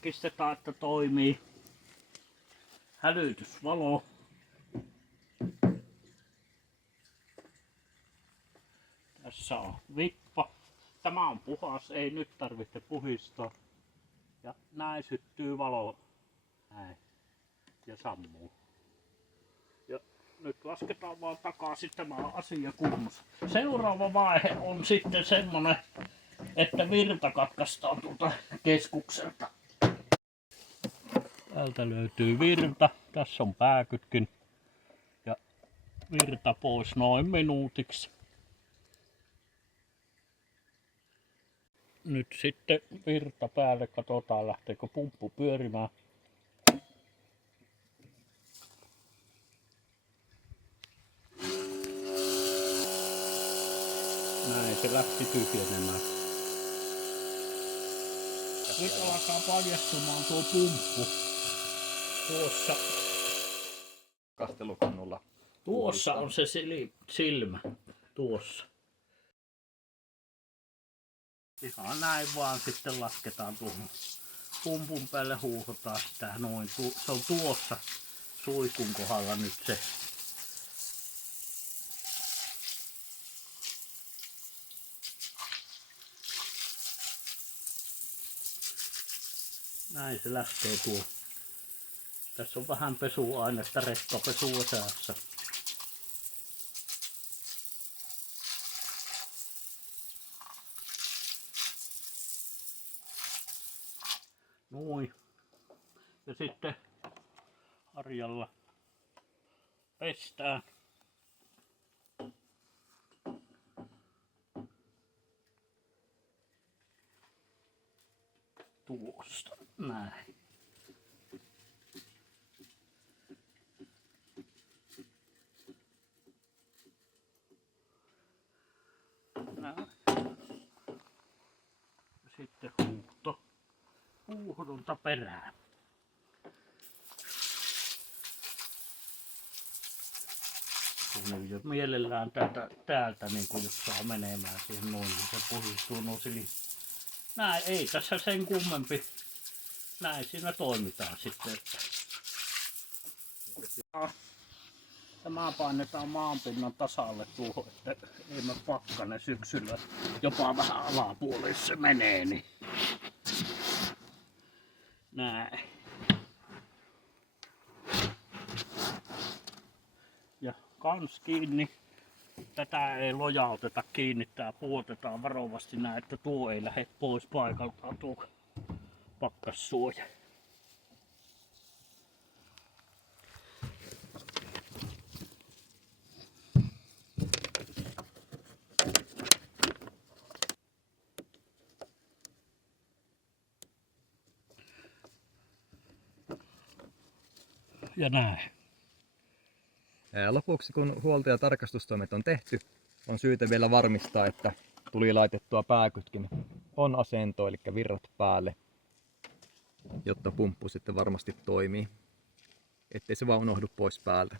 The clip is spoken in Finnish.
tarkistetaan, että toimii hälytysvalo. Tässä on vippa. Tämä on puhas, ei nyt tarvitse puhistaa. Ja näin syttyy valo. Näin. Ja sammuu. Ja nyt lasketaan vaan takaisin, tämä asia kunnossa. Seuraava vaihe on sitten semmonen, että virta katkaistaan tuolta keskukselta. Täältä löytyy virta. Tässä on pääkytkin. Ja virta pois noin minuutiksi. Nyt sitten virta päälle, katsotaan lähteekö pumppu pyörimään. Näin se lähti tyhjenemään. Ja nyt alkaa paljastumaan tuo pumppu. Tuossa. Kastelukannulla. Tuossa on se silmä. Tuossa. Ihan näin vaan sitten lasketaan tuohon pumpun päälle, huuhotaan sitä noin. Se on tuossa suihkun kohdalla nyt se. Näin se lähtee tuo. Tässä on vähän pesuainetta, rekkapesua säässä. Noin. Ja sitten harjalla pestään. Tuosta näin. Näin. Ja sitten huuhdonta perään. Kun mielellään täältä niin kun jos saa menemään siihen noin, niin se puhistuu nosili. Näin, ei tässä sen kummempi. Näin siinä toimitaan sitten. Tämä painetaan maanpinnan tasalle tuohon, että ei me pakkanen syksyllä jopa vähän alapuolelle se menee. Niin. Näin. Ja kans kiinni. Tätä ei lojauteta kiinni, tää pudotetaan varovasti näin, että tuo ei lähde pois paikaltaan tuo pakkassuoja. Ja näin. Ja lopuksi kun huolto- ja tarkastustoimet on tehty, on syytä vielä varmistaa, että tuli laitettua pääkytkin on asento, eli virrat päälle, jotta pumppu sitten varmasti toimii, ettei se vaan unohdu pois päältä.